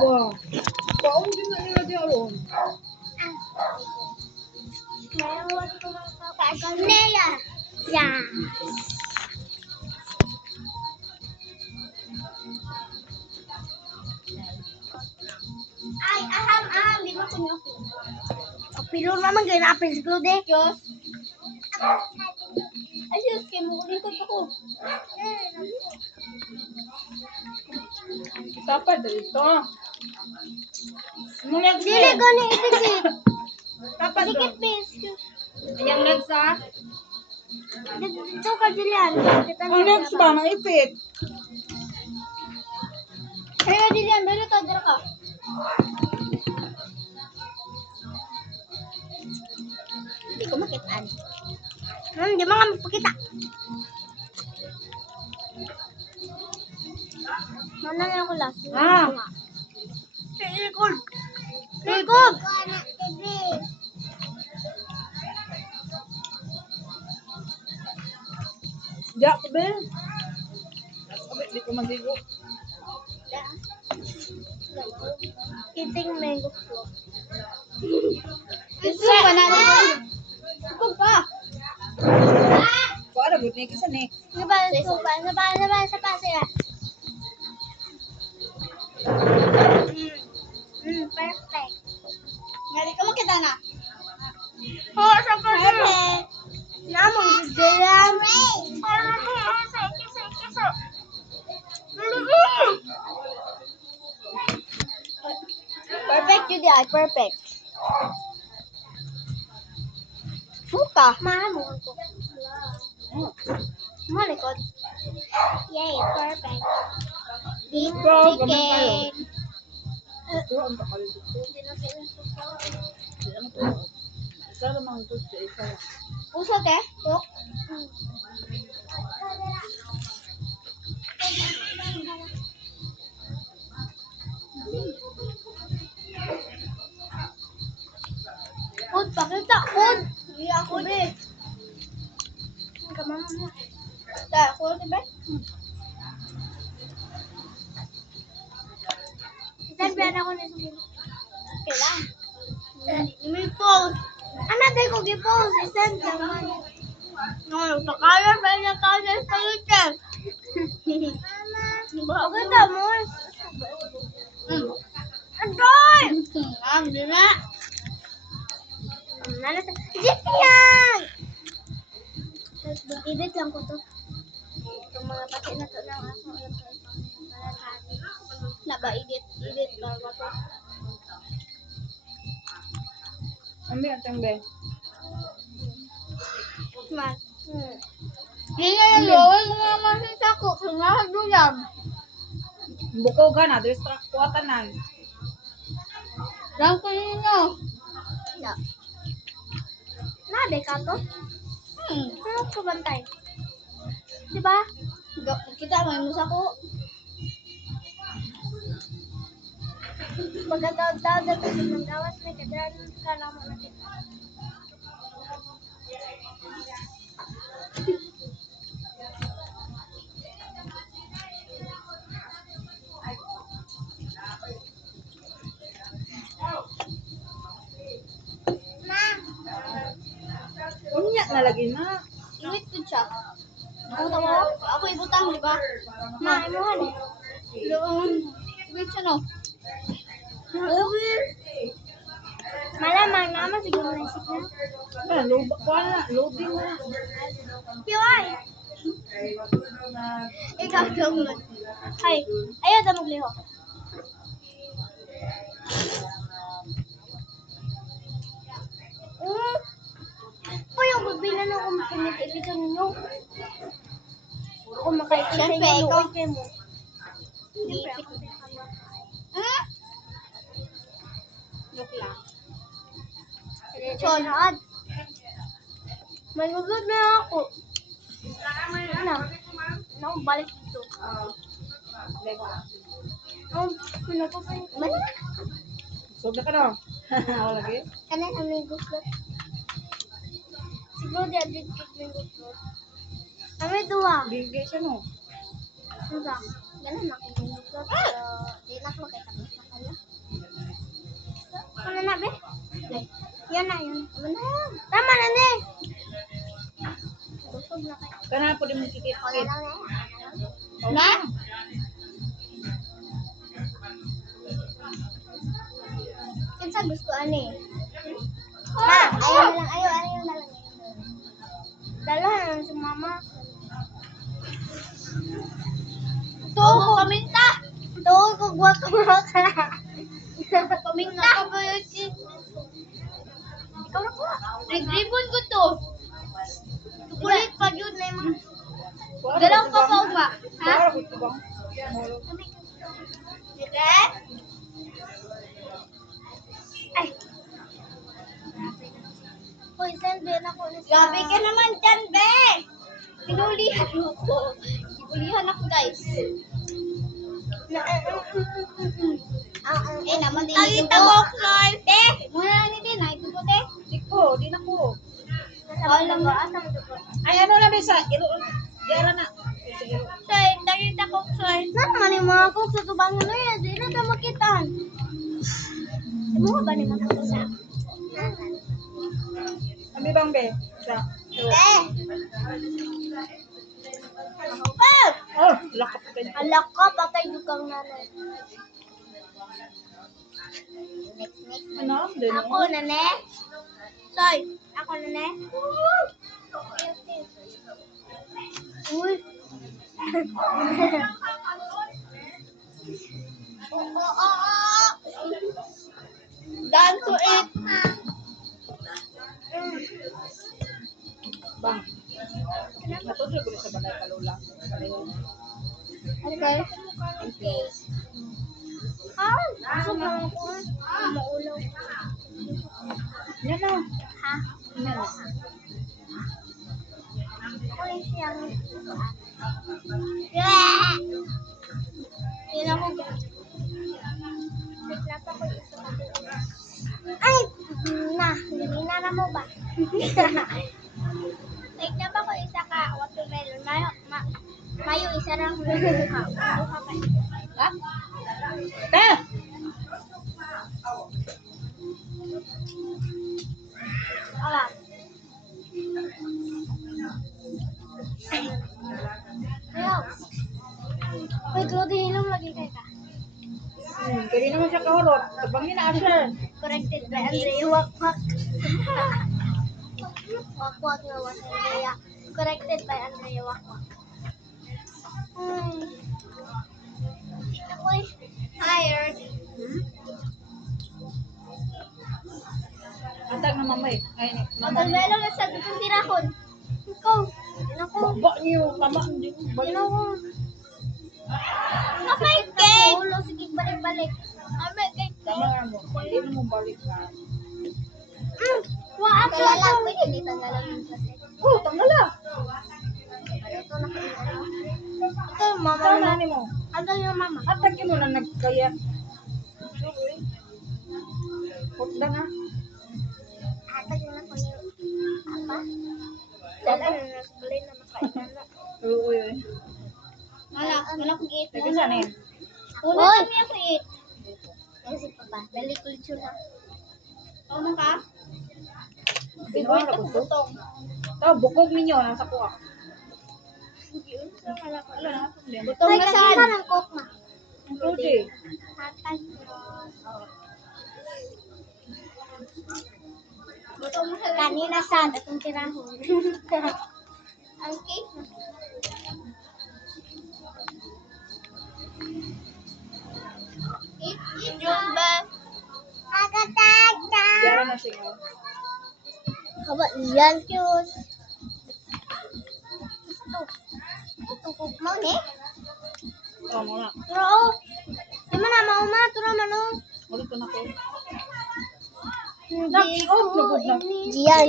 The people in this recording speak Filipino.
Ba? Paong din na nila di aron. Meron ko mga Leia. Yeah. Ay, aham, di ba kunyo? Apilo naman ganyan apil siguro de. Diyos. Ay, Diyos, kayo mo ulit ako. Tapad dito. Muna Dili ko ni itigit. Tapad doon. Dikit, please. Ayang legs ha. Dito ka, Julian. Ang legs ba? Maipit. Kaya, Julian, dali ka, dali ka. Hindi ko makitaan. Hindi mo nga magpakita. Mana na ako last. Ah. Record. Record. Diyak ko ba? Sabi, di ko magigo. Eating mango float. Isa pa na naman. Ako pa. Kung ano, good ni kisan eh. Sabay. Perfect. Ngali ka makita na. Oh, sa perfect. Namang gidayan. Perfect yun di ay, perfect. Suka. Mahal ko. Malikot. Yay, perfect. Beef Bro, chicken. Ito, ang takal dito. Ano to? Isa lamang ito sa isa. Puso te? Tuk? Ud, pakita. Ud. Hindi ako be. Kamama mo. Ta, ako di ba? Isan ba na ako na sumunod? Kailan? May pause. Ano tayo ko gi-pause? Isan ka man. No, takaya ba na kaya sa YouTube? Maganda mo. Adoy! Di na. Jitian! Edit lang ko to. Itong mga pati na to lang ako. Na ba, edit ba ko to? Ang biyak ang be. Man. Hindi nga yung lowel nga masita ko. Kaya doon. Bukaw ka na, distract ko atanan. Lang ko ninyo. Na. Nabe ka to? Ano ko bantay? Diba? Kita mo sa ko. Pagkatawag-tawag na ito ng gawas na kadran ka naman natin. Unya na lagi na. Iwit ko siya. Ako ibutang, di ba? Ma, imuhan eh. Doon. Iwit siya, no? Malamang naman siguro na isip na. Loading na. Piway! Ikaw gamot. Ay, ayaw na magliho. Yung magbila na ako makinit-ilitan ninyo. Ako makaikita Siyempre, ninyo. ikaw. Okay mo. Siyempre, ako. Joke lang. Chonad. May gugod na ako. Ano? Ano, balik dito. Lego. Pinapapayin ko. Sob na ka no? Wala lagi? Kanan ang may guslot. Siguro di adit kit may guslot. Kami dua. Bigay siya no? Ano ba? Ganun na kung may guslot. Di na ako makita sa kanya. Yan na, yan. Tama na yan. Tama na, ne. Busog na kayo. Kana po din mo Wala kikit-kit. lang, ne. Na? Kinsa gusto ani? Ma, ayaw na lang, ayaw na lang. Dala na si mama. Tuho ko paminta. Tuho ko gwa ko ka na. Paminta ko ba yun si? Ikaw na po. Nag-ribbon ko to. Kulit pa yun na yung Galaw pa pa ba? Ha? Para ko ba? Sige. Ay. Hoy, send din ako na Gabi ka naman dyan, be! Pinulihan ako. Pinulihan ako, guys. Naman din ito. Te! Muna lang ni Din, ay dugo, te. Di na ko. Ay, lang ba? Asang dugo? Ay, ano na bisa? Diara na. Say, nakita ko, say. Naman yung mga cook sa tubangan na yan. Di na ka makitaan. Mo ba ni mga cook sa? Ami bang be? Sa. Oh, lakap ka niya. Alak ka, patay dukang nanay. Ano? Dino. Ako na ne. Soy, ako na ne. Uy. Done to it. Bang. Natutulog ko sa balay kalula. Okay. Okay. Gusto mo ako maulaw. Yan na. Ha? Yan na. Uy, siyang. Yeah! Yun ako. Napa ko isa pa. Ay! Hindi na mo ba? Nagtapa ko isa ka watermelon. Mayo isa lang. Ha? Te! Ala. Ayaw. Uy, Claude, hilong lagi kayo ka. Kaya naman siya kahulot. Bangin na asya. Corrected by Andre Wakwak. Wakwak nga Andrea. Corrected by Andre Wakwak. Ako'y tired. Antag na mamay. Ay, mama. Magkalmelo na sa dutong tirahon. Ikaw. Ako. Bakba niyo. Tama. Hindi ko balik. Kapay cake. Ulo, sige, balik-balik. Kapay cake. Tama nga mo. Hindi na mo balik ka. Wah, ako lang. Pwede hindi tanggalan ng klase. Oh, tanggala. Ito na kayo. Ito yung mama Saan na. na ni mo? Ito yung mama. Atag mo na nagkaya. Putda na. Atag na ko yung apa? Dala na nagbalay na makailan na. Oo, yun. Wala kong eat. Teka, saan eh? Una kami ang create. Kasi papa, dali ko litsyo na. Tama ka? Ginawa na ko to. Tao, bukog ninyo. Nasa kuha. Wala na. Butong na saan? Ay, ng cook na. Ang pwede. Hatay. Butong na saan? Kanina saan, atong tirahon. Ang cake na. Eat yung ba? Agatata! Diara na siya. Haba, yan cute. Ito cook mo, ne? Oh, muna. Turo. Di man na mauma, turo man o. Ulit ko na ko. Hindi Nag-i-off na good na. Diyan.